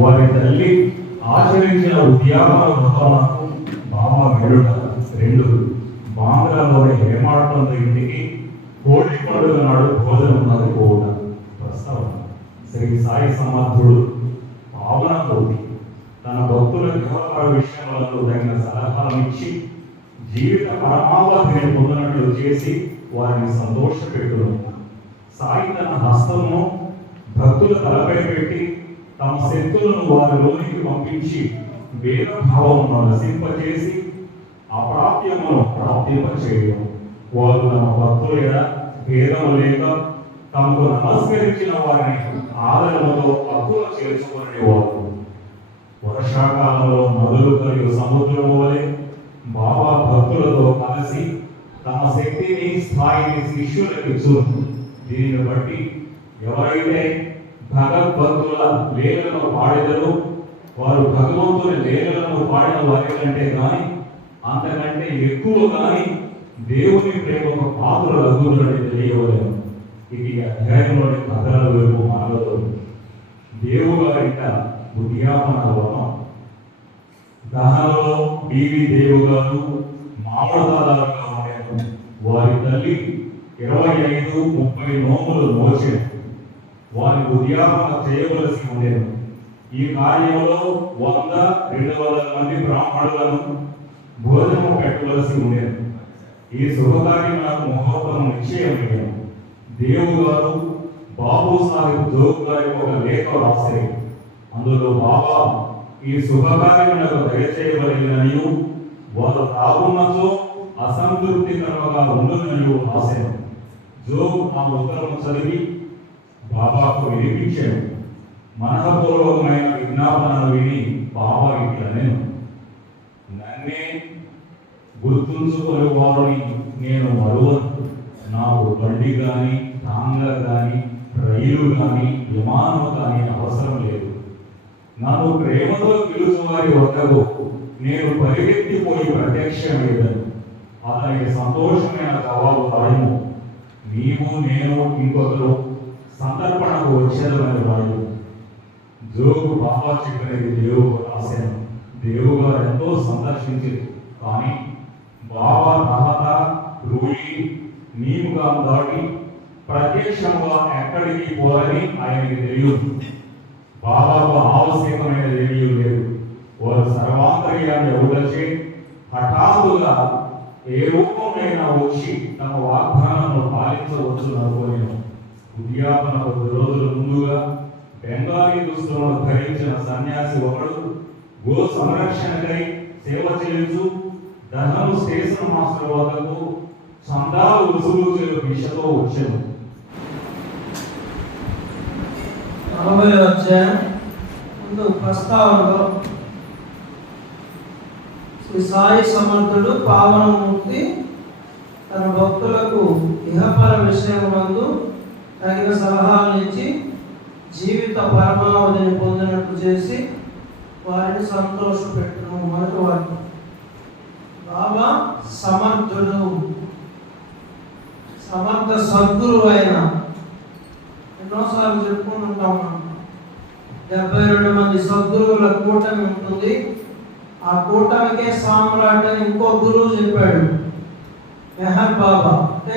వారి తల్లి ఆచరించిన ఉద్యాపన వృత్తాలకు బామ వెలుట 2 బాంగ్లాలోని హేమాటంలో ఇంటికి కోడి పండుగ నాడు భోజనం నదుకోవడం ప్రస్తావన. శ్రీ సాయి సమర్థుడు పావన కోటి తన భక్తుల వ్యవహార విషయంలో తగిన సలహాలను ఇచ్చి జీవిత పరమావధిని పొందినట్లు చేసి వారిని సంతోషపెట్టును. సాయి తన హస్తమును భక్తుల తలపై పెట్టి తమ శక్తులను వారిలోనికి పంపించి భేదభావమును నశింపచేసి అప్రాప్యమును ప్రాప్తింపచేయడం. వారు తమ భక్తుల భేదము లేక తమకు నమస్కరించిన వారిని ఆదరణతో హక్కులు చేర్చుకునేవారు. వర్షాకాలంలో నదులు కలిగి సముద్రము వలె బాబా భక్తులతో కలిసి తమ శక్తిని స్థాయిని శిష్యులకు ఇచ్చును. దీనిని బట్టి ఎవరైతే భగవద్భక్తుల లీలలను పాడేదరు వారు భగవంతుని లీలలను పాడిన వారి కంటే కానీ అంతకంటే ఎక్కువ కానీ దేవుని ప్రేమకు పాత్రలగునని తెలియవలేము. ఇది అధ్యాయంలోని కథల వైపు మానవులు దేవుగారింట ఉద్యాపన వనం. దహనలో బీవి దేవుగారు మామూలుదారుగా ఉండేది. వారి తల్లి 25-30 నోములు మోచేది. వారి ఉద్యాపన చేయవలసి ఉండేది. ఈ కార్యంలో 100-200 మంది బ్రాహ్మణులను భోజనం పెట్టవలసి ఉండేది. ఈ శుభకార్యం నాకు ముహూర్తం నిశ్చయమయ్యాను. దేవు గారు బాబు సాహెబ్ జోగ్ గారి ఒక లేఖ రాశారు. అందులో బాబా ఈ శుభకార్యం నాకు దయచేయవలెననియు వారు తాగున్నచో అసంతృప్తికరంగా ఉండుననియు రాశారు. జోగ్ ఆ ఉత్తరం చదివి బాబాకు వినిపించాడు. మనఃపూర్వకమైన విజ్ఞాపనను విని బాబా ఇట్లా నన్నే గుర్తుంచుకునే వారిని నేను మరువను. నాకు బండి కానీ టాంగర్ కానీ రైలు కానీ విమానం కానీ అవసరం లేదు. నన్ను ప్రేమతో పిలుచు వారి వద్దకు నేను పరిగెత్తిపోయి ప్రత్యక్షమయ్యేదను. అతనికి సంతోషమైన జవాబు రాయము. నీవు నేను ఇంకొకరు సంతర్పణకు వచ్చేదమని రాయు. జోగు బాబా చెప్పినది దేవుడు రాశాను. దేవు గారు ఎంతో సందర్శించింది. కానీ బాబా రహత రూలి నీముగా దాటి ప్రత్యక్షంగా ఎక్కడికి పోరని ఆయనకి తెలియదు. బాబాకు ఆవశ్యకమైన తెలియ లేదు. వారు సర్వాంతర్యాన్ని ఎవడచే హఠాత్తుగా ఏ రూపమైనా వచ్చి తమ వాగ్దానాలను పాలించవచ్చు అనుకోలేను. ఉద్యాపన కొద్ది రోజుల ముందుగా బెంగాలీ దుస్తులను ధరించిన సన్యాసి ఒకడు గో సంరక్షణకై సేవ చేయుచు ధనము స్టేషన్ మాస్టర్ వద్దకు చందాలు వసూలు చేయు దిశతో వచ్చాను. 40వ అధ్యాయం ముందు ప్రస్తావనలో శ్రీ సాయి సమర్థుడు పావనమూర్తి తన భక్తులకు ఇహపర విషయమందు తగిన సలహాలను ఇచ్చి జీవిత పరమావధిని పొందినట్లు చేసి వారిని సంతోషపెట్టును. మొదటి వాక్యం, బాబా సమర్థుడు, సమర్థ సద్గురు అయిన. ఎన్నోసార్లు చెప్పుకుంటుంటాం మనం, 72 మంది సద్గురువుల కూటమి ఉంటుంది. ఆ కూటమికే సామ్రాట్ అని ఇంకో గురువు చెప్పాడు, మెహర్ బాబా. అంటే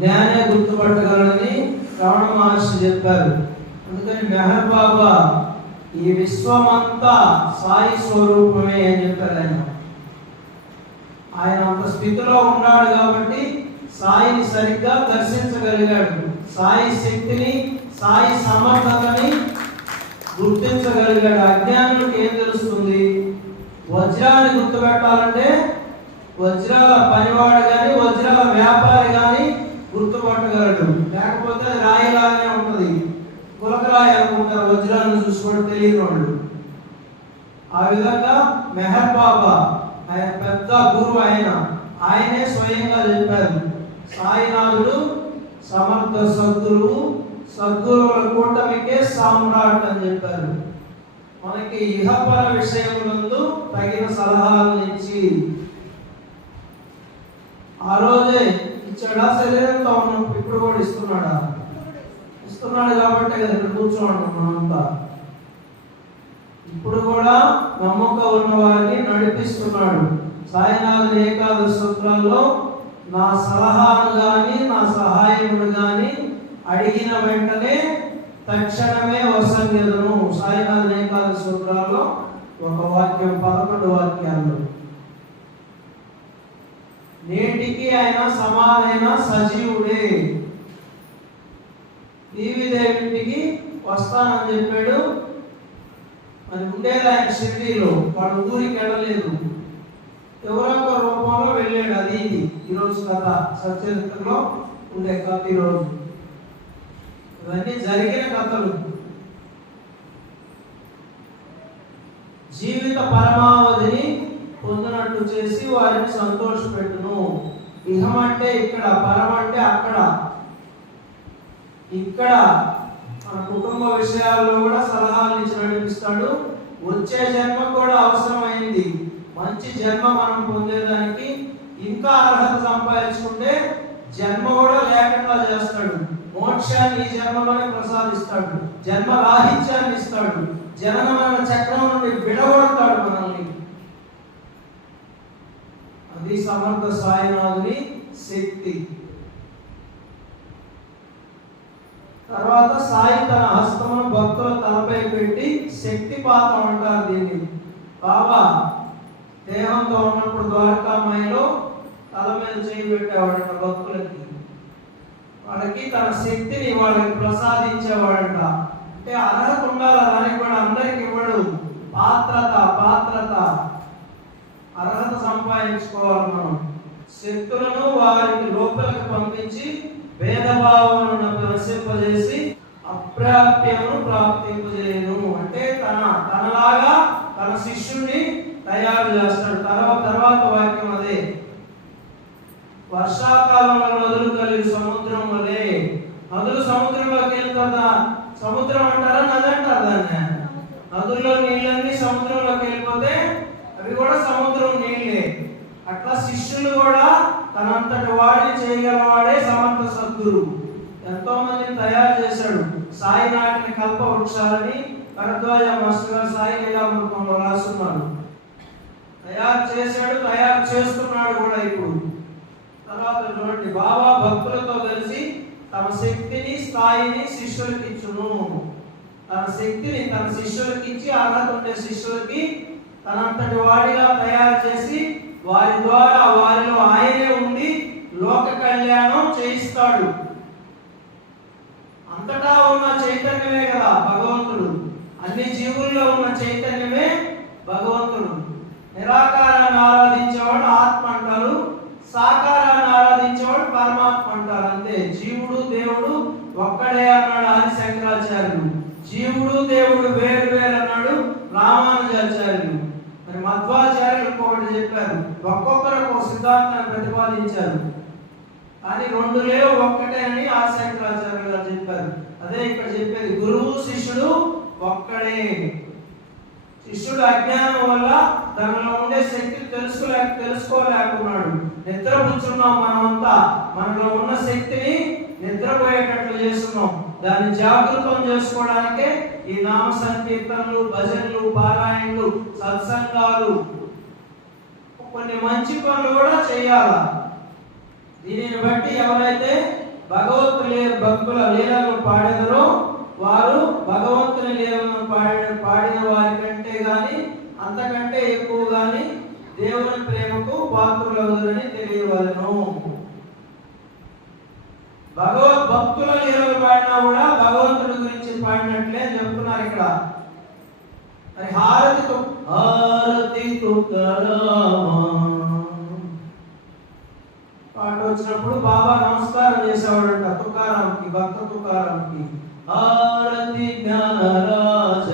జ్ఞానే గుర్తుపట్టగలడని రమణ మహర్షి చెప్పారు. అందుకని మెహర్ బాబా ఈ విశ్వమంతా సాయి స్వరూపమే అని చెప్పారు. ఆయన అంత స్థితిలో ఉన్నాడు కాబట్టి సాయిని సరిగ్గా దర్శించగలిగాడు. సాయి శక్తిని, సాయి సమర్థతని గుర్తించగలిగాడు. అజ్ఞానులకు ఏం తెలుస్తుంది? వజ్రాన్ని గుర్తుపెట్టాలంటే వజ్రాల పనివాడు కానీ వజ్రాల వ్యాపారి కానీ గుర్తుపట్టగలడు. లేకపోతే రాయిలాగానే ఉంటుంది, గులకరాయి అనుకుంటారు వజ్రాలను చూసుకోవడం తెలియని వాళ్ళు. ఆ విధంగా మెహర్ బాబా ఆయన పెద్ద గురువు, ఆయనే స్వయంగా చెప్పారు, సాయినాథుడు సమర్థ సద్గురువు, సద్గురువుల కూటమికే సామ్రాట్ అని చెప్పారు. మనకి ఇహపర విషయములందు తగిన సలహాలను ఇచ్చి ఆ రోజే ఇచ్చాడా? శరీరంతో ఉన్నప్పుడు ఇప్పుడు కూడా ఇస్తున్నాడా? ఇస్తున్నాడు కాబట్టి కదా ఇక్కడ కూర్చోండి మనంతా. ఇప్పుడు కూడా నమ్మకం ఉన్న వారిని నడిపిస్తున్నాడు. సాయినాథుని ఏకాదశి సూత్రాల్లో నా సలహాను గాని నా సహాయమును గాని అడిగిన వెంటనే తక్షణమే వసంగెదను. సాయినాథుని ఏకాదశి సూత్రాల్లో ఒక వాక్యం, 11 వాక్యాల్లో. నేటికి ఆయన సమానైన సజీవుడే. దేవిదేవింటికి వస్తానని చెప్పాడు. మరి ఉండేది ఆయన షిరిడీలో, వాడు ఊరికి వెళ్ళలేదు, ఎవరొక రూపంలో వెళ్ళాడు. అది ఈరోజు కథ, సచరిత్రలో ఉండే కథ. ఈరోజు ఇవన్నీ జరిగిన కథలు. జీవిత పరమావధిని పొందినట్టు చేసి వారిని సంతోషపెట్టును. ఇహం అంటే ఇక్కడ, పరం అంటే అక్కడ. ఇక్కడ మన కుటుంబ విషయాల్లో కూడా సలహాలు ఇచ్చి నడిపిస్తాడు. వచ్చే జన్మ కూడా అవసరమైంది. మంచి జన్మ మనం పొందేదానికి ఇంకా అర్హత సంపాదించుకుంటే జన్మ కూడా లేకుండా చేస్తాడు. మోక్షాన్ని ఈ జన్మలోనే ప్రసాదిస్తాడు. జన్మ రాహిత్యాన్ని ఇస్తాడు. జనన మరణ చక్రం నుండి విడగొడతాడు మనల్ని. అది సమర్థ సాయినాథుని శక్తి. తర్వాత సాయి తన హస్తమును భక్తుల తలపై పెట్టి శక్తిపాతం అంటారు దీన్ని. బాబా దేహంతో ఉన్నప్పుడు ద్వారకామాయిలో తల మీద చేయి పెట్టేవాడంట భక్తులకి. వాళ్ళకి తన శక్తిని వాళ్ళకి ప్రసాదించేవాడంట. అంటే అర్హత ఉండాలి, దానికి కూడా అందరికి ఇవ్వడు. పాత్రత అర్హత సంపాదించుకోవాలి మనం. శక్తులను వారికి లోపలికి పంపించి భేదభావములను ప్రసరింపజేసి అప్రాప్యమును ప్రాప్తింపజేయను. అంటే తనలాగా తన శిష్యుడిని తయారు చేస్తాడు. తర్వాత వాక్యం అదే, వర్షాకాలంలో నదులు కలిగి సముద్రం వలె. నదులు సముద్రంలోకి వెళ్తుందా? సముద్రం అంటారా నది అంటారు దాన్ని? నదుల్లో నీళ్ళన్నీ సముద్రంలోకి వెళ్ళిపోతే అవి కూడా సముద్రం నీళ్ళే. అట్లా శిష్యులు కూడా తనంతటి వాడిని చేయగలవాడే సమర్థ సద్గురు. ఎంతో మందిని తయారు చేశాడు. సాయి నాటిన కల్ప వృక్షాలని భరద్వాజ మాస్టర్ గారు సాయి లీలామృతంలో రాస్తున్నారు. తయారు చేశాడు, తయారు చేస్తున్నాడు కూడా ఇప్పుడు. తర్వాత చూడండి, బాబా భక్తులతో కలిసి తమ శక్తిని, స్థాయిని శిష్యులకి ఇచ్చును. తన శక్తిని తన శిష్యులకి ఇచ్చి, అర్హత ఉండే శిష్యులకి తనంతటి వాడిగా తయారు చేసి వారి ద్వారా వారిలో ఆయనే ఉండి లోక కళ్యాణం చేయిస్తాడు. అంతటా ఉన్న చైతన్యమే కదా భగవంతుడు. అన్ని జీవుల్లో ఉన్న చైతన్యమే భగవంతుడు. నిరాకారాన్ని ఆరాధించేవాడు ఆత్మ అంటారు, సాకారాన్ని ఆరాధించేవాడు పరమాత్మ అంటారు. అంతే. జీవుడు దేవుడు ఒక్కడే అన్నాడు ఆది శంకరాచార్యులు. జీవుడు దేవుడు వేరు వేరు అన్నాడు రామానుజాచార్యులు. మరి మధ్వాచార్యులు ఒకటి చెప్పారు. ఒక్కొక్కరు ఒక సిద్ధాంతాన్ని ప్రతిపాదించారు. కానీ రెండు లేవు ఒక్కటే అని ఆది శంకరాచార్యులు గారు చెప్పారు. అదే ఇక్కడ చెప్పేది. గురువు శిష్యుడు ఒక్కడే. శిష్యుడు అజ్ఞానం వల్ల తనలో ఉండే శక్తి తెలుసుకోలేకున్నాడు. నిద్రపుచ్చున్నాం మనమంతా. మనలో ఉన్న శక్తిని నిద్రపోయేటట్లు చేస్తున్నాం. దాన్ని జాగృతం చేసుకోవడానికే ఈ నామ సంకీర్తనలు, భజనలు, పారాయణలు, సత్సంగాలు, కొన్ని మంచి పనులు కూడా చేయాలి. దీనిని బట్టి ఎవరైతే భక్తుల లీలలు పాడేదరో వారు భగవంతుని లీలను పాడిన వారి కంటే గాని అంతకంటే ఎక్కువ గాని దేవుని ప్రేమకు పాత్రులవుతారని తెలియవలెను. భక్తుల లీలలు పాడినా కూడా భగవంతుడి గురించి పాడినట్లే చెప్తున్నారు ఇక్కడ. మరి హారతి పాట వచ్చినప్పుడు బాబా నమస్కారం చేసేవాడంట తుకారాంకి, భక్త తుకారాంకి. హారతి జ్ఞానరాజ,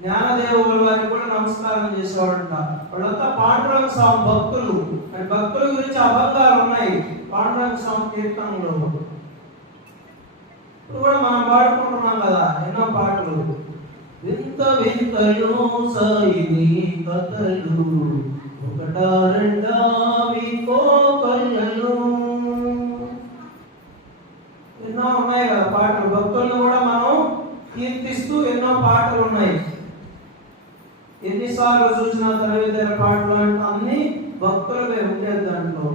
జ్ఞానదేవుల వారికి కూడా నమస్కారం చేసేవాడంట. వాళ్ళంతా పాండురంగ స్వామి భక్తులు. భక్తుల గురించి అబద్ధాలు ఉన్నాయి పాండురంగ స్వామి కీర్తనలో. ఇప్పుడు కూడా మనం పాడుకుంటున్నాం కదా ఎన్నో పాటలు. వింత వింతలు సాయిని కథలు, ఒకటా రెండా కోకళ్ళు, ఎన్నో ఉన్నాయి కదా పాటలు. భక్తులను కూడా మనం కీర్తిస్తూ ఎన్నో పాటలు ఉన్నాయి. ఎన్నిసార్లు చూసినా తరవేదర పాటలు అంటే అన్ని భక్తులవే ఉండేది. దాంట్లో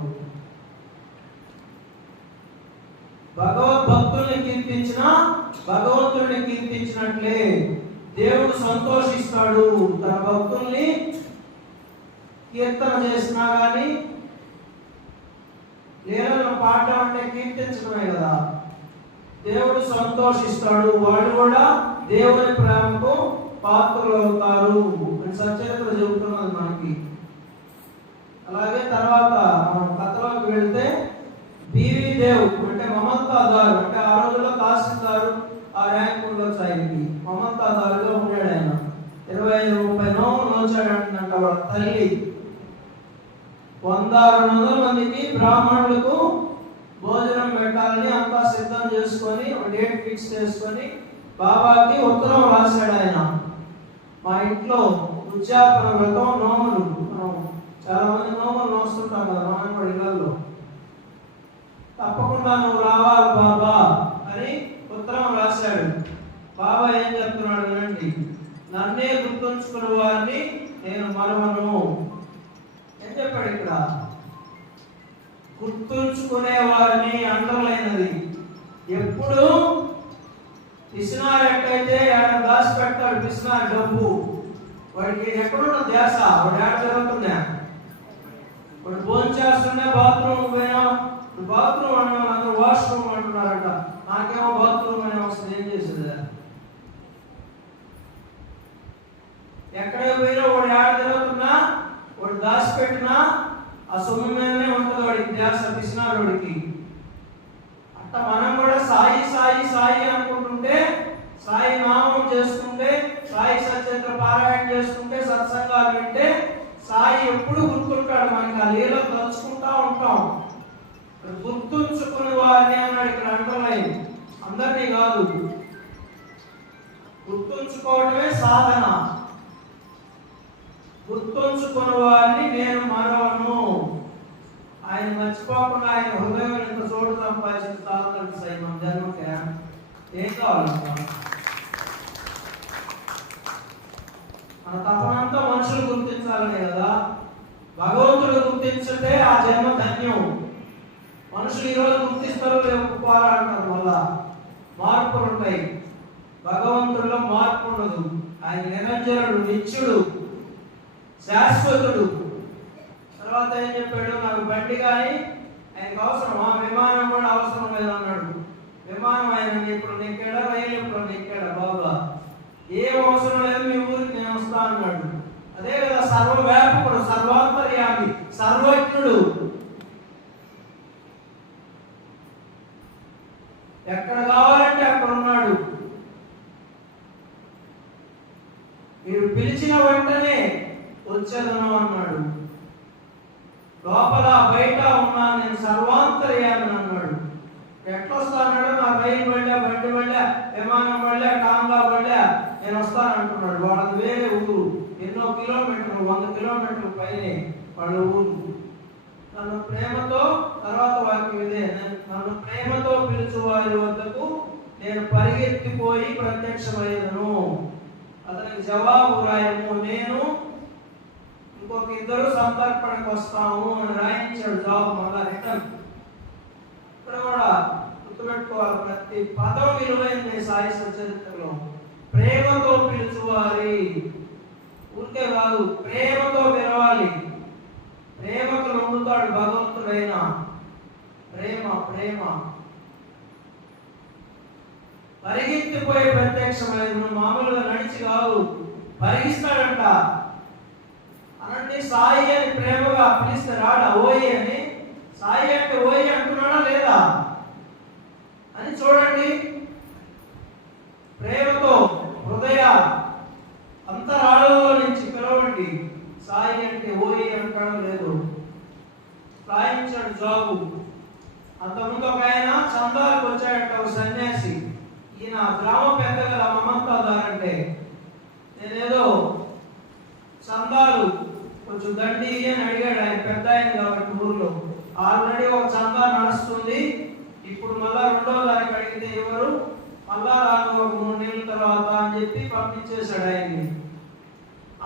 భగవద్భక్తుల్ని కీర్తించినా భగవంతుడిని కీర్తించినట్లే దేవుడు సంతోషిస్తాడు. తన భక్తుల్ని కీర్తన చేసినా గాని, లీలలను పాడడం అంటే కీర్తించడమే కదా, దేవుడు సంతోషిస్తాడు. వాళ్ళు కూడా దేవుని ప్రేమకు పాత్రలు అవుతారు అని సచరిత్ర చెబుతున్నది మనకి. అలాగే తర్వాత మనం కథలోకి వెళ్తే బీవీ దేవ్ అంటే మమతాదారు, అంటే ఆ రోజుల్లో తహసీల్దారు ఆ ర్యాంక్ ఉండొచ్చు ఆయనకి. మమతాదారుగా ఉన్నాడు ఆయన. 25-30 నోములు నోచాడంట వాళ్ళ తల్లి. 100-200 మందికి బ్రాహ్మణులకు భోజనం పెట్టాలని అంతా సిద్ధం చేసుకొని ఒక డేట్ ఫిక్స్ చేసుకొని బాబాకి ఉత్తరం రాశాడు ఆయన. మా ఇంట్లో ఉద్యాపన వ్రతం నోములు, మనం చాలా మంది నోములు నోస్తుంటాం కదా మన ఇళ్లలో, తప్పకుండా నువ్వు రావాలి బాబా అని ఉత్తరం రాశాడు. బాబా ఏం చెప్తున్నాడు వినండి. నన్నే గుర్తుంచుకున్న వారిని నేను మరవను అని చెప్పాడు. ఇక్కడ గుర్తుంచుకునే వారిని అండర్లైనది. ఎప్పుడు పిసినారు ఎక్కడైతే ఆయన దాచి పెడతాడు పిసినారు డబ్బు, వాడికి ఎక్కడున్న ధ్యాస, వాడు ఏడ జరుగుతుందా, వాడు భోజనం చేస్తుండే బాత్రూమ్ పోయినా బాత్రూమ్ అంటున్నారు, అందరూ వాష్రూమ్ అంటున్నారంట. నాకేమో బాత్రూమ్ అనే వస్తుంది, ఏం చేసేది? ఎక్కడే పోయినా వాడు ఏడ జరుగుతున్నా వాడు దాచిపెట్టినా ఆ సొమ్ము మీదనే ఉంటుంది వాడికి ధ్యాస, పిసినారు వాడికి. అట్లా మనం కూడా సాయి సాయి సాయి అనుకుంటుంటే, సాయి నామం చేసుకుంటే, సాయి సచరిత్ర పారాయణ చేసుకుంటే, సత్సంగాలు వింటే సాయి ఎప్పుడు గుర్తుంటాడు మనకి. ఆ లీల తలుచుకుంటా ఉంటాం. గుర్తుంచుకునే వారిని అన్నాడు ఇక్కడ అంటున్నాయి. అందరినీ కాదు, గుర్తుంచుకోవడమే సాధన. గుర్తుంచుకున్న వారిని నేను మరవను. ఆయన మర్చిపోకుండా ఆయన హృదయం ఎంత చోటు సంపాదించాలంటే సై మన జన్మకే ఏం కావాలంట? మన తపనంతా మనుషులు గుర్తించాలనే కదా. భగవంతుడు గుర్తించితే ఆ జన్మ ధన్యం. మనుషులు ఈరోజు గుర్తిస్తారు, రేపు పోరాడతారు. మళ్ళా మార్పులు ఉంటాయి. భగవంతుడిలో మార్పు ఉండదు. ఆయన నిరంజనుడు, నిత్యుడు, శాశ్వతుడు. తర్వాత ఏం చెప్పాడు? నాకు బండి కానీ ఆయనకు అవసరమా? విమానం కూడా అవసరం లేదన్నాడు. విమానం ఆయన ఇప్పుడు నెక్కాడా, రైలు ఇప్పుడు నెక్కాడా? బాబా ఏం అవసరం లేదు, మీ ఊరికి నేను వస్తా అన్నాడు. అదే కదా సర్వవ్యాపకుడు, సర్వాంతర్యామి, సర్వజ్ఞుడు. ఎక్కడ కావాలంటే అక్కడ ఉన్నాడు. మీరు పిలిచిన వెంటనే వచ్చేదను అన్నాడు. లోపల బయట ఉన్నాను నేను, సర్వాంతర్యామి అన్నాడు. ఎట్లా వస్తాడు? నా రైలు వెళ్ళా, బండి వెళ్ళా, విమానం వెళ్ళా, టాంగా వెళ్ళా, నేను వస్తానంటున్నాడు. వాళ్ళది వేరే ఊరు, ఎన్నో కిలోమీటర్లు, 100 కిలోమీటర్ల పైనే వాళ్ళ ఊరు. నన్ను ప్రేమతో, తర్వాత వాక్యం ఇదే, నన్ను ప్రేమతో పిలుచు వారి వద్దకు నేను పరిగెత్తిపోయి ప్రత్యక్షమయ్యేదను. అతనికి జవాబు రాయము, నేను ఇంకొక 2 సంతర్పణకు వస్తాము అని రాయించాడు. జవాబు మళ్ళా రిటర్న్. ఇక్కడ కూడా గుర్తుపెట్టుకోవాలి, ప్రతి పదం విలువైంది సాహిత్య చరిత్రలో. ప్రేమతో పిలుచువారి, ఊరికే కాదు, ప్రేమతో పిలవాలి. ప్రేమకు నమ్ముతాడు భగవంతుడైన. ప్రేమ ప్రేమ పరిగెత్తిపోయి ప్రత్యక్షమైన, మామూలుగా నడిచి కాదు, పరిగిస్తాడంట. అనంటే సాయి అని ప్రేమగా పిలిస్తే రాడా? ఓయి అని. సాయి అంటే ఓయి అంటున్నాడా లేదా అని చూడండి. ప్రేమతో హృదయ అంతరాళంలో నుంచి పిలవండి. సాయి అంటే ఓయి అంటాడో లేదు. రాయించాడు జాబు. అంతకుముందు ఒక ఆయన చందాలకు వచ్చాడంట, ఒక సన్యాసి. ఈయన గ్రామ పెద్ద కదా, మమంతాదారంటే. నేనేదో చందాలు కొంచెం దండి అని అడిగాడు. ఆయన పెద్ద ఆయన కాబట్టి ఊర్లో ఆల్రెడీ ఒక చందా నడుస్తుంది. ఇప్పుడు మళ్ళా 2వ తారీఖు అడిగితే ఎవరు, మళ్ళా రాను ఒక 3 నెలల తర్వాత అని చెప్పి పంపించేశాడు ఆయన్ని.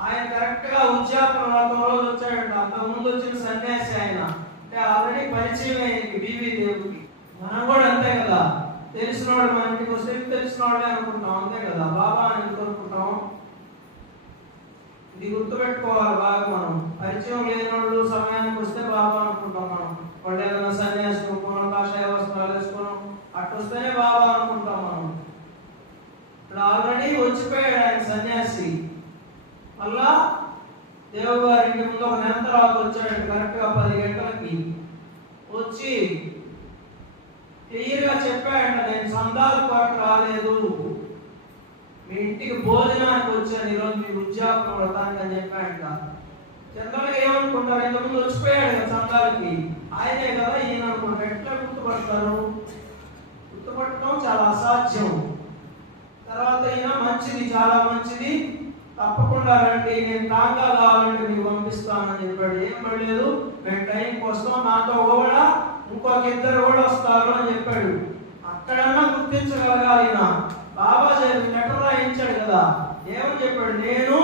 ఆయన కరెక్ట్ గా ఉద్యాపన రోజు వచ్చాడంట. అంతకుముందు వచ్చిన సన్యాసి ఆయన, అంటే ఆల్రెడీ పరిచయం అయింది బీవీ దేవుడికి. మనం కూడా అంతే కదా, తెలిసినవాడు మన ఇంటికి వస్తే తెలిసినవాడే అనుకుంటాం, అంతే కదా. బాబా అని ఎందుకు అనుకుంటాం? ఇది గుర్తుపెట్టుకోవాలి బాగా. మనం పరిచయం లేని వాళ్ళు సమయానికి వస్తే బాబా అనుకుంటాం. మనం వాళ్ళు ఏదైనా సన్యాసి కొనుక్కోవడం, కాషాయ వస్త్రాలు వేసుకోవడం అటు వస్తేనే బాబా అనుకుంటాం మనం. ఇప్పుడు ఆల్రెడీ వచ్చిపోయాడు ఆయన సన్యాసి. మళ్ళా దేవు గారింటి ముందు ఒక నెల తర్వాత వచ్చాడు. కరెక్ట్ గా 10 గంటలకి వచ్చి క్లియర్గా చెప్పాడంట, నేను సందాలు పాటు రాలేదు, మీ ఇంటికి భోజనానికి వచ్చాను ఈరోజు, మీ ఉద్యాపన వ్రతానికి అని చెప్పాడంట. జనరల్గా ఏమనుకుంటారు, ఇంతకుముందు వచ్చిపోయాడు కదా సందాలకి, ఆయనే కదా ఈయన అనుకుంటారు. ఎట్లా గుర్తుపడతారు? గుర్తుపట్టడం చాలా అసాధ్యం. తర్వాత ఈయన మంచిది, చాలా మంచిది, తప్పకుండా రండి, నేను టాంగా కావాలంటే మీకు పంపిస్తానని చెప్పాడు. ఏం పడలేదు, మేము టైంకి వస్తాం, నాతో కూడా ఇంకొక 2 కూడా వస్తారు అని చెప్పాడు. అక్కడన్నా గుర్తించగలగాలి. బాబా లెటర్ రాయించాడు కదా, ఏమని చెప్పాడు? నేను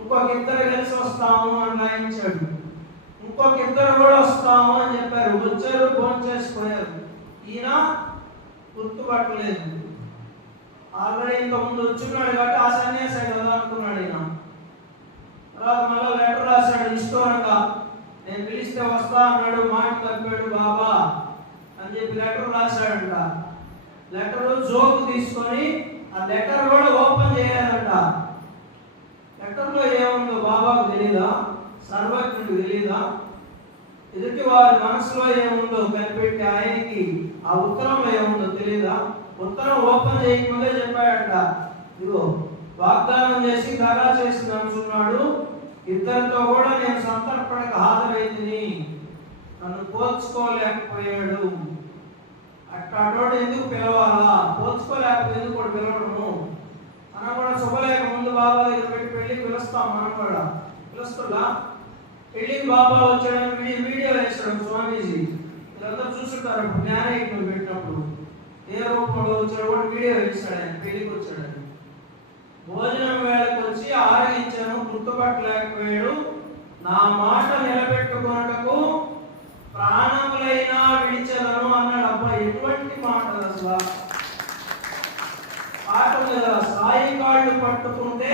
ఇంకొక 2 కలిసి వస్తాము అని రాయించాడు. ఇంకొక 2 కూడా వస్తాము అని చెప్పారు. వచ్చారు, ఫోన్ చేసిపోయారు. ఈయన గుర్తుపట్టలేదు. ఆల్రెడీ ఇంతకుముందు వచ్చున్నాడు కాబట్టి ఆ సన్యాసే కదా అనుకున్నాడు ఈయన. తర్వాత మళ్ళీ లెటర్ రాశాడు నిష్ఠూరంగా, నేను పిలిస్తే వస్తా అన్నాడు, మాట తప్పాడు బాబా అని చెప్పి లెటర్ రాశాడంట. లెటర్ జోకు తీసుకొని ఆ లెటర్ కూడా ఓపెన్ చేయాలంట. లెటర్లో ఏముందో బాబాకు తెలీదా? సర్వజ్ఞుడికి తెలీదా? ఎదుటి వారి మనసులో ఏముందో కనిపెట్టి ఆయనకి ఆ ఉత్తరంలో ఏముందో తెలీదా? ఉత్తరం ఓపెన్ చేయకముందే చెప్పాడంట, ఇదిగో వాగ్దానం చేసి దగా చేసి నమ్ముతున్నాడు, 2తో కూడా నేను సంతర్పణకు హాజరైంది, నన్ను పోల్చుకోలేకపోయాడు. అట్లాంటి ఎందుకు పిలవాలా? పోల్చుకోలేకపోతే ఎందుకు కూడా పిలవడము? మనం కూడా శుభలేఖ ముందు బాబా దగ్గర పెట్టి పెళ్లికి పిలుస్తాం. మనం కూడా పిలుస్తుందా? పెళ్లికి బాబా వచ్చాడని వీడియో వేసాడు స్వామీజీ. వీళ్ళంతా చూస్తుంటారు. జ్ఞానయజ్ఞం పెట్టినప్పుడు ఏ రూపంలో వచ్చాడు కూడా వీడియో వేసాడు. ఆయన పెళ్లికి వచ్చాడని. భోజనం వేళకు వచ్చి ఆరగించాను, గుర్తుపట్టలేకపోయాడు, నా మాట నిలబెట్టుకున్నటకు ప్రాణములైనా విడిచెదను అన్నాడు. అబ్బా, ఎటువంటి మాట అసలు! పాట కదా, సాయి కాళ్ళు పట్టుకుంటే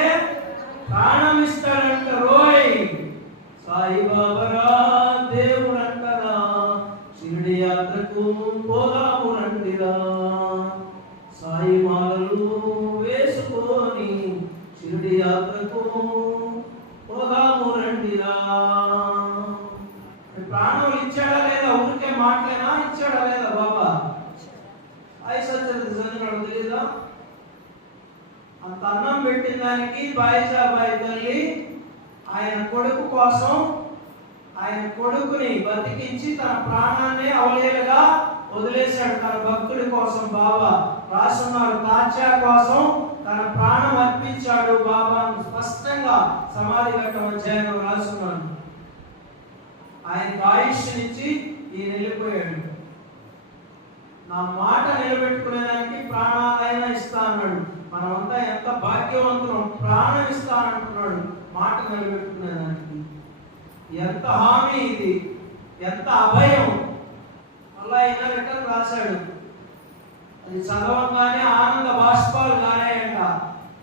షిరిడి యాత్రకు పోదాము రండిరా. ప్రాణం ఇచ్చాడా లేదా? ఊరికే మాటలేనా? ఇచ్చాడా లేదా బాబా? చదివాడు తెలీదా? అంత అన్నం పెట్టిన దానికి బాయిజాబాయి తల్లి ఆయన కొడుకు కోసం, ఆయన కొడుకుని బతికించి తన ప్రాణాన్ని అవలేలుగా వదిలేశాడు తన భక్తుడి కోసం. బాబా రాసున్నారు, తాచా కోసం తన ప్రాణం అర్పించాడు బాబా. స్పష్టంగా సమాధి ఘట్టం అధ్యాయంలో రాసున్నాడు. ఆయనకు ఆయుష్నిచ్చి ఈయన వెళ్ళిపోయాడు. నా మాట నిలబెట్టుకునేదానికి ప్రాణాలైనా ఇస్తా అన్నాడు. మనమంతా ఎంత భాగ్యవంతులం, ప్రాణం ఇస్తా అంటున్నాడు మాట నిలబెట్టుకునేదానికి. ఎంత హామీ ఇది, ఎంత అభయం. అలా ఆయన లెక్కలు రాశాడు. అది చదవంగానే ఆనంద బాష్పాలు గారాయంట.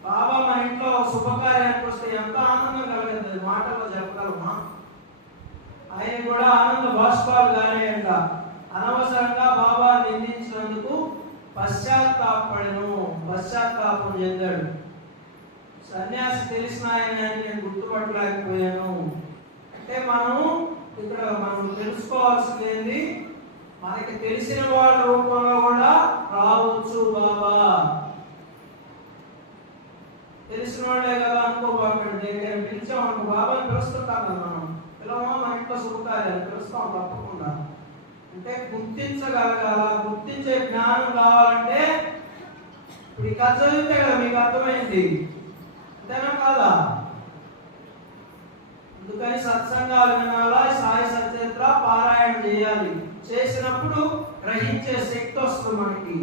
బాబా మన ఇంట్లో శుభకార్యానికి వస్తే ఎంత ఆనందం కలగదు, మాటల్లో చెప్పగలమా? ఆయన కూడా ఆనంద బాష్పాలు గారాయంట. అనవసరంగా బాబా నిందించినందుకు పశ్చాత్తాపడను, పశ్చాత్తాపం చెందాడు. సన్యాసి తెలిసిన ఆయన నేను గుర్తుపట్టలేకపోయాను. అంటే మనం తెలుసుకోవాల్సింది ఏంటి? మనకి తెలిసిన వాళ్ళ రూపంలో కూడా రావచ్చు బాబా. తెలిసిన వాళ్ళే కదా అనుకోబాకండి. నేను పిలిచామనుకో, బాబాని పిలుస్తుంటాం కదా మనం. పిలవమా? మన ఇంట్లో శుభకార్యాలు పిలుస్తాం తప్పకుండా. అంటే గుర్తించగలగాల, గుర్తించే జ్ఞానం కావాలంటే ఇప్పుడు ఈ కథ చదివితే కదా మీకు అర్థమైంది, అంతేనా కాదా? అందుకని సత్సంగాలు వినాలా, సాయి సచరిత్ర పారాయణ చేయాలి. చేసినప్పుడు గ్రహించే శక్తి వస్తుంది మనకి.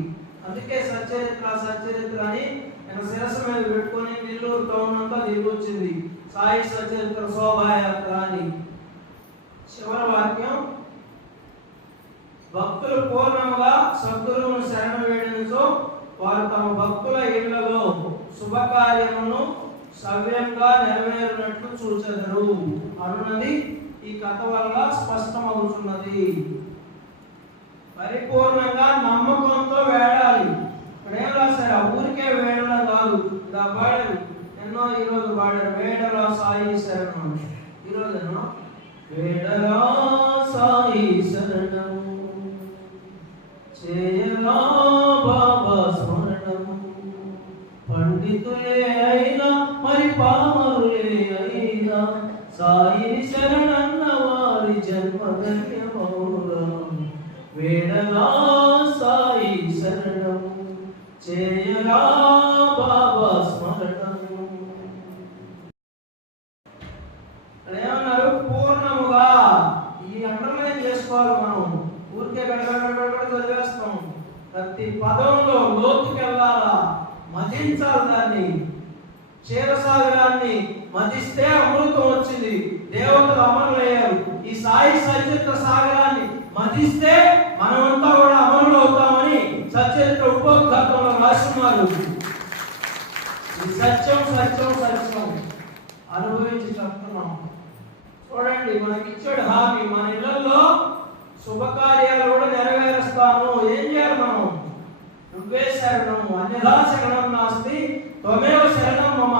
అందుకే సచరిత్ర అని నేను శిరస్సు మీద పెట్టుకొని నెల్లూరు టౌన్ అంతా తిరిగి వచ్చింది. సాయి సచరిత్ర శోభాయాత్ర అని. చివరి వాక్యం, భక్తులు పూర్ణముగా సద్గురువును శరణ వేడినచో వారు తమ భక్తుల ఇళ్లలో శుభకార్యమును సవ్యంగా నెరవేరినట్లు చూచెదరు అన్నది ఈ కథ వల్ల స్పష్టమవుతున్నది. పరిపూర్ణంగా నమ్మకంతో వేడాలి. ఇక్కడేం రాశారు? ఆ ఊరికే వేడడం కాదు. ఇలా పాడారు ఎన్నో, ఈరోజు పాడారు వేడలా సాయి శరణం. ఈరోజు ఎన్నో వేడలా సాయి శరణం, చేయలా బాబా స్మరణం, పండితులే అయినా మరి పామరులే అయినా సాయిని శరణన్న వారి జన్మధన్యమౌరం. వేడలా సాయి శరణం, చేయలా బాబా స్మరణం. ఏమన్నారు? పూర్ణముగా. ఈ అండర్లైన్ చేసుకోవాలి మనం. ఊరికే చదివేస్తాం. ప్రతి పదంలో లోతుకెళ్ళాలా, మదించాలి. దాన్ని క్షీరసాగరాన్ని మదిస్తే అమృతం వచ్చింది. దేవతలు అమరులయ్యారు. ఈ సాయి సచరిత్ర సాగరాన్ని మదిస్తే మనమంతా కూడా అమరులు అవుతామని సచరిత్ర ఉపోద్ఘాతంలో రాస్తున్నారు. ఈ సత్యం సత్యం సత్యం అనుభవించి చెప్తున్నాం. చూడండి, మనకి ఇచ్చాడు హామీ. మన ఇళ్లలో శుభకార్యాలు కూడా నెరవేరుస్తాను. ఏం చేయాలి మనం? నువ్వే శరణం, అన్యథా శరణం నాస్తి, త్వమేవ శరణం మమ,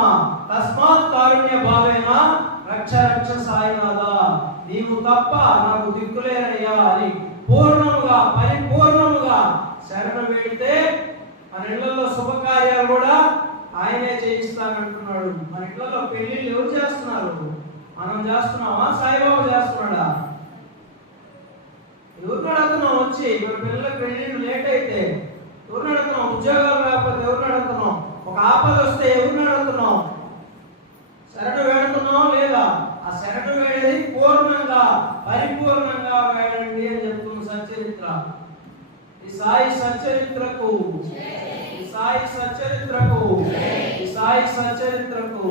తస్మాత్ కారుణ్య భావేన రక్ష రక్ష సాయినాథ. నీవు తప్ప నాకు దిక్కులేనయ్యా అని పూర్ణముగా పరిపూర్ణముగా శరణం వేడితే మన ఇళ్లలో శుభకార్యాలు కూడా ఆయనే చేయిస్తానంటున్నాడు. మన ఇళ్లలో పెళ్లిళ్ళు ఎవరు చేస్తున్నారు? మనం చేస్తున్నామా? సాయిబాబా చేస్తున్నాడా? ఎవరిని అడుగుతున్నాం? వచ్చి మన పిల్లల పెళ్లిళ్ళు లేట్ అయితే ఎవరిని అడుగుతున్నాం? ఉద్యోగాలు లేకపోతే ఎవరిని అడుగుతున్నాం? ఒక ఆపద వస్తే ఎవరిని అడుగుతున్నాం? శరణు వేడుతున్నాం లేదా? ఆ శరణు వేడేది పూర్ణంగా పరిపూర్ణంగా వేడండి అని చెప్తున్న సచరిత్ర. ఈ సాయి సచరిత్రకు, ఈ సాయి సచరిత్రకు, ఈ సాయి సచరిత్రకు.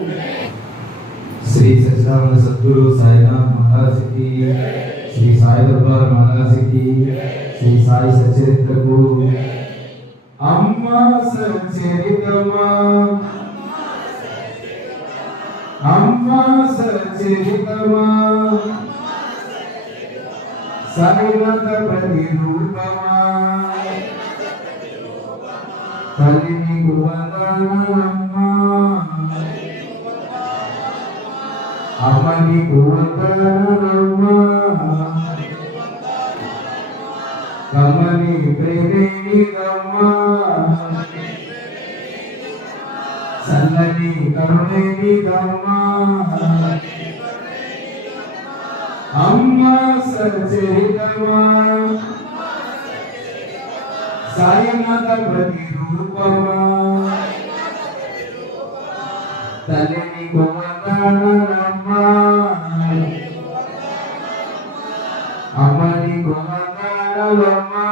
श्री सच्चिदानंद सद्गुरु साईनाथ महाराज की, श्री साई दरबार महाराज की, श्री साई सच्चरित्र को अम्मा सच्चरितमा, अम्मा सच्चरितमा, साईनाथ प्रतिरूपमा, तल्लिनी गुवंदनम्मा, అమ్మని వందనాలమ్మా కమ్మని ప్రేమే నీదమ్మా చల్లని కరుణే నీదమ్మా అమ్మా సచరితమా సాయినాథ ప్రతిరూపమా తల్లిని వందనాలమ్మా అమ్మని వందనాలమ్మా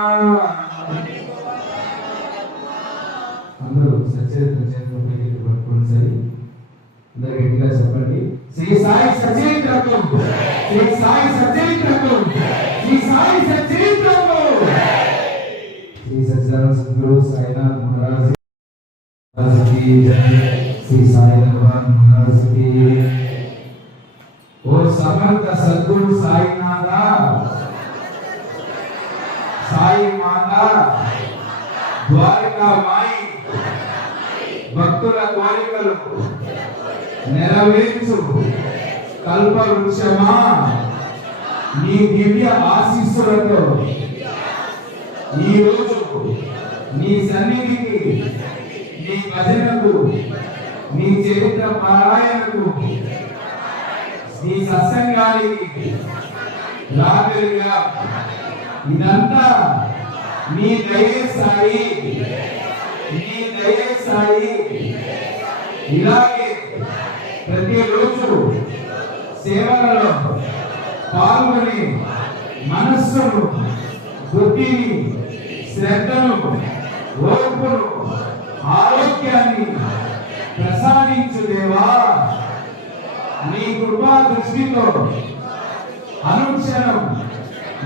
అందరూ సచరిత్ర చేతులు పైకి పట్టుకోండి సరి అందరూ గట్టిగా చెప్పండి శ్రీ సాయి సచరిత్రకు శ్రీ సాయి సచరిత్రకు శ్రీ సాయి సచరిత్రకు శ్రీ సత్యనారాయణ సద్గురు సాయినాథ్ మహారాజ్ की जय श्री साई दरबार महाराज की ओ समर्थ सद्गुरु साईनाथा साई माता द्वारका माई భక్తుల కోరికలు నెరవేర్చు కల్ప వృక్షమా నీ దివ్య ఆశీస్సులతో ఈ రోజు నీ సన్నిధికి నీ భజనకు నీ చరిత్ర పారాయణకు నీ సత్సంగానికి రాగలిగా ఇదంతా నీ దయే సాయి నీ దయే సాయి ఇలాగే ప్రతిరోజు సేవలలో పాల్గొని మనస్సును బుద్ధిని శ్రద్ధను ఓర్పును ఆరోగ్యాన్ని ప్రసాదించు దేవా నీ కృపా దృష్టితో అనుక్షణం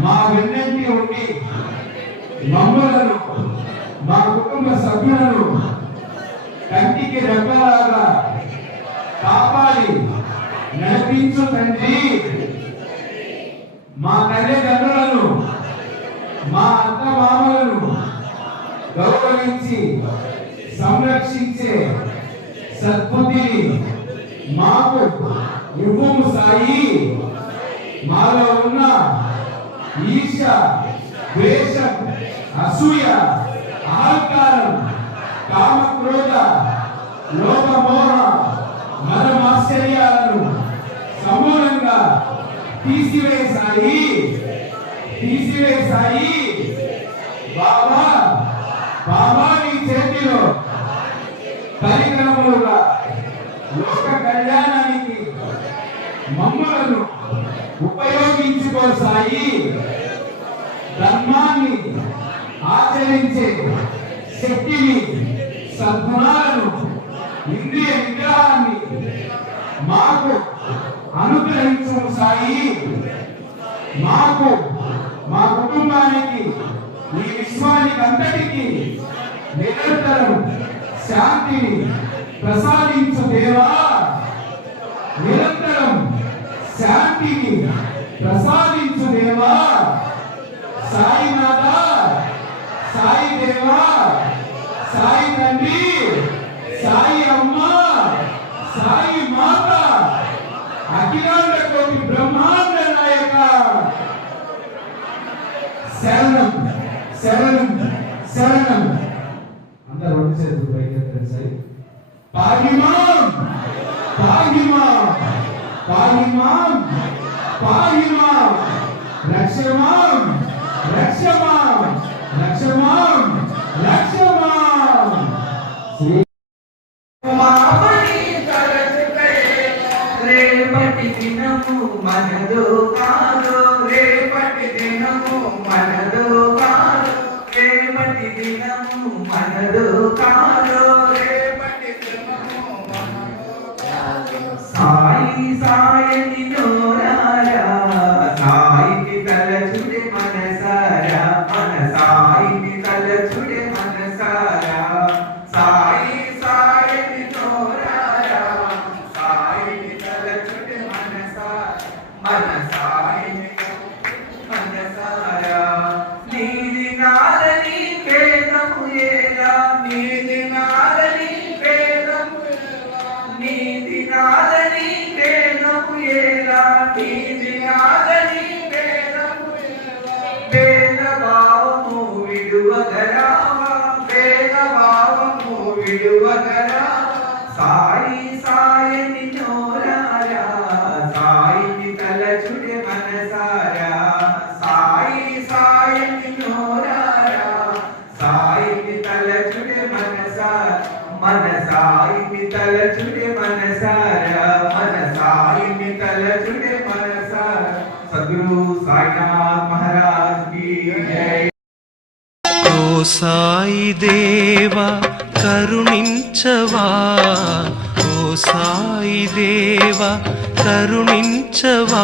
మా వెన్నంటి ఉండి మమ్మలను మా కుటుంబ సభ్యులను కంటికి రెప్పలాగా కాపాడి నడిపించు తండ్రి మా తల్లిదండ్రులను మా అత్త మామలను గౌరవించి సంరక్షించే సద్బుద్ధిని మాకు ఇవ్వము సాయి మాలో ఉన్న ఈర్ష ద్వేషం అసూయ అహంకారం కామక్రోధ లోభమోహ మదమాశ్చర్యాలను సమూలంగా తీసివేసాయి బాబా బాబా నీ చేతిలో పరికరములుగా లోక కళ్యాణానికి మమ్మలను ఉపయోగించుకోసాయి ధర్మాన్ని ఆచరించే శక్తిని సద్గుణాలను ఇంద్రియ నిగ్రహాన్ని మాకు అనుగ్రహించు సాయి మాకు మా కుటుంబానికి ఈ విశ్వానికి అంతటికి నిరంతరం శాంతిని ప్రసాదించు దేవా నిరంతరం శాంతిని ప్రసాదించు దేవా సాయినాథ సాయి దేవా సాయి తండ్రి సాయి అమ్మ సాయి మాత అఖిలాండ కోటి బ్రహ్మాండ నాయక శరణం శరణం శరణం అందరూ రెండు చేతులు పైకెత్తండి సరి పాహిమాం పాహిమాం పాహిమాం పాహిమాం రక్షమాం రక్షమాం రక్షమాం రక్షమాం శ్రీ రేపటి దినము మనదో కాదో రేపటి దినము మనదో కాదో రేపటి దినము మనదో కాదో రేపటి దినము మనదో కాదో సాయి సాయని నోరారా సాయిని తలచుడే మనసారా మన సాయిని తలచుడే మనసారా సాయి సాయని నోరారా సాయిని తలచుడే మన సాయిని మనసారా నీది నాదని వేదము ఏలా నీది నాదని వేదము ఏలా నీది నాదని వేదము సాయని నోరారా సాయిని తలచుడే మనసారా సాయి సాయని నోరారా సాయిని తలచుడే మనసారా మన సాయిని తలచుడే మనసారా మన సాయిని తలచుడే మనసారా సద్గురు సాయినాథ్ మహారాజ్ की जय। ఓ సాయి దేవా కరుణించవా, ఓ సాయి దేవా కరుణించవా,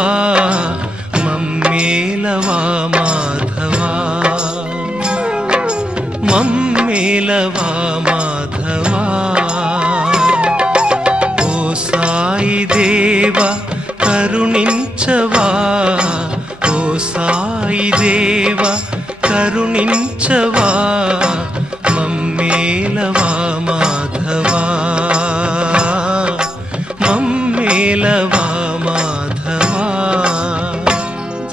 మమ్మేలవా మాధవా, మమ్మేలవా మాధవా. ఓ సాయి దేవా కరుణించవా, ఓ సాయి దేవా కరుణించవా, మమ్మేలవా మాధవా, మమ్మేలవా మాధవా.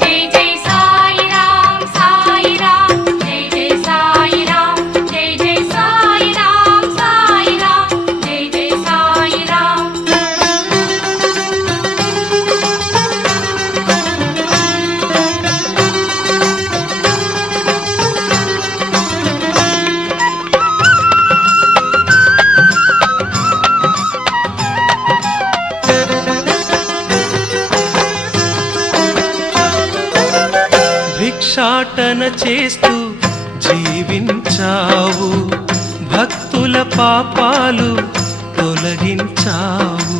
జై జై సాయి రామ్ సాయి రామ్, జై జై సాయి రామ్, జై జై సాయి రామ్ సాయి రామ్, జై జై సాయి రామ్. భిక్షాటన చేస్తూ జీవించావు, భక్తుల పాపాలు తొలగించావు.